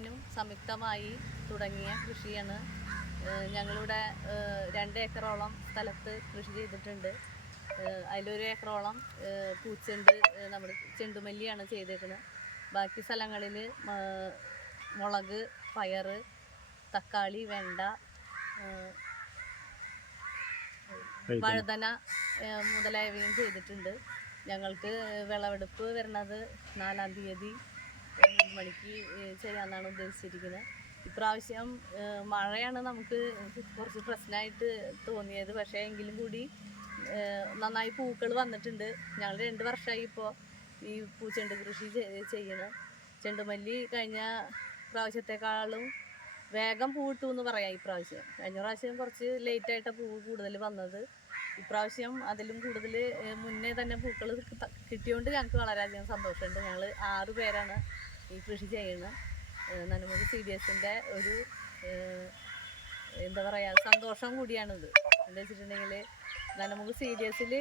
മാമനും സംയുക്തമായി തുടങ്ങിയ കൃഷിയാണ്. ഞങ്ങളിവിടെ 2 ഏക്കറോളം സ്ഥലത്ത് കൃഷി ചെയ്തിട്ടുണ്ട്. അതിലൊരു ഏക്കറോളം പൂച്ചെണ്ട്, നമ്മുടെ ചെണ്ടുമല്ലിയാണ് ചെയ്തേക്കുന്നത്. ബാക്കി സ്ഥലങ്ങളിൽ മുളക്, പയർ, തക്കാളി, വെണ്ട, വഴുതന മുതലായവയും ചെയ്തിട്ടുണ്ട്. ഞങ്ങൾക്ക് വിളവെടുപ്പ് വരുന്നത് 4-ാം തീയതി 3 മണിക്ക് ചെയ്യാമെന്നാണ് ഉദ്ദേശിച്ചിരിക്കുന്നത്. ഇപ്രാവശ്യം മഴയാണ് നമുക്ക് കുറച്ച് പ്രശ്നമായിട്ട് തോന്നിയത്. പക്ഷേ എങ്കിലും കൂടി നന്നായി പൂക്കൾ വന്നിട്ടുണ്ട്. ഞങ്ങൾ 2 വർഷമായി ഇപ്പോൾ ഈ പൂച്ചെണ്ട് കൃഷി ചെയ്യണം. ചെണ്ടുമല്ലി കഴിഞ്ഞ പ്രാവശ്യത്തെക്കാളും വേഗം പൂവിട്ടു എന്ന് പറയാം ഇപ്രാവശ്യം. കഴിഞ്ഞ പ്രാവശ്യം കുറച്ച് ലേറ്റായിട്ടാണ് പൂവ് കൂടുതൽ വന്നത്. ഇപ്രാവശ്യം അതിലും കൂടുതൽ മുന്നേ തന്നെ പൂക്കൾ കിട്ടിയോണ്ട് ഞങ്ങൾക്ക് വളരെയധികം സന്തോഷമുണ്ട്. ഞങ്ങൾ 6 പേരാണ് ഈ കൃഷി ചെയ്യുന്നത്. നന്മൂട് CDSൻ്റെ ഒരു എന്താ പറയുക സന്തോഷം കൂടിയാണിത്. എന്താ വെച്ചിട്ടുണ്ടെങ്കിൽ നന്മൂട് CDSൽ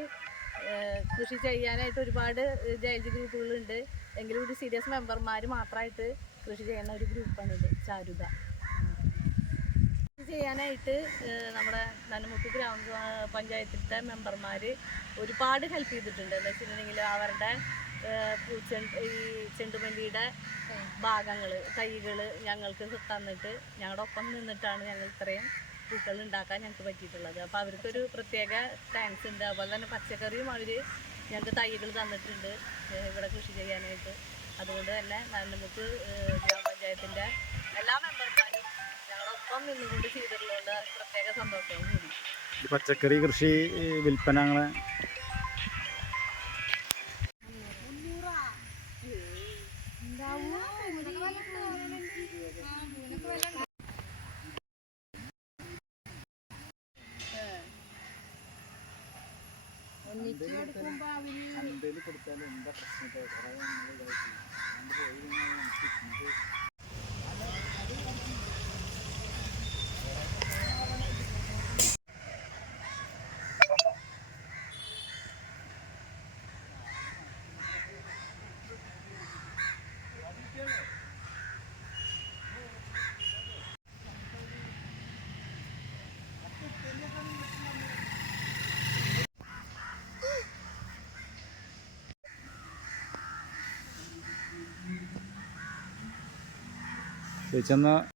കൃഷി ചെയ്യാനായിട്ട് ഒരുപാട് ജയജ് ഗ്രൂപ്പുകളുണ്ട്. എങ്കിലും ഒരു CDS മെമ്പർമാർ മാത്രമായിട്ട് കൃഷി ചെയ്യുന്ന ഒരു ഗ്രൂപ്പാണിത്, ചാരുത. ചെയ്യാനായിട്ട് നമ്മുടെ നന്മൂട് ഗ്രാമപഞ്ചായത്തിലത്തെ മെമ്പർമാർ ഒരുപാട് ഹെൽപ്പ് ചെയ്തിട്ടുണ്ട്. എന്താ വെച്ചിട്ടുണ്ടെങ്കിൽ അവരുടെ ഈ ചെണ്ടുമല്ലിയുടെ ഭാഗങ്ങൾ, തൈകൾ ഞങ്ങൾക്ക് തന്നിട്ട് ഞങ്ങളുടെ ഒപ്പം നിന്നിട്ടാണ് ഞങ്ങൾ ഇത്രയും പൂക്കൾ ഉണ്ടാക്കാൻ ഞങ്ങൾക്ക് പറ്റിയിട്ടുള്ളത്. അപ്പോൾ അവർക്കൊരു പ്രത്യേക താങ്ക്സ് ഉണ്ട്. അതുപോലെ തന്നെ പച്ചക്കറിയും അവർ ഞങ്ങൾക്ക് തൈകൾ തന്നിട്ടുണ്ട് ഇവിടെ കൃഷി ചെയ്യാനായിട്ട്. അതുകൊണ്ട് തന്നെ നന്മൂട് ഗ്രാമപഞ്ചായത്തിൻ്റെ എല്ലാ മെമ്പർമാരും ഞങ്ങളൊപ്പം നിന്നുകൊണ്ട് ചെയ്തിട്ടുള്ളത് പ്രത്യേക സന്തോഷവും കൂടി. പച്ചക്കറി കൃഷി വിൽപ്പന ചേച്ചെന്നാ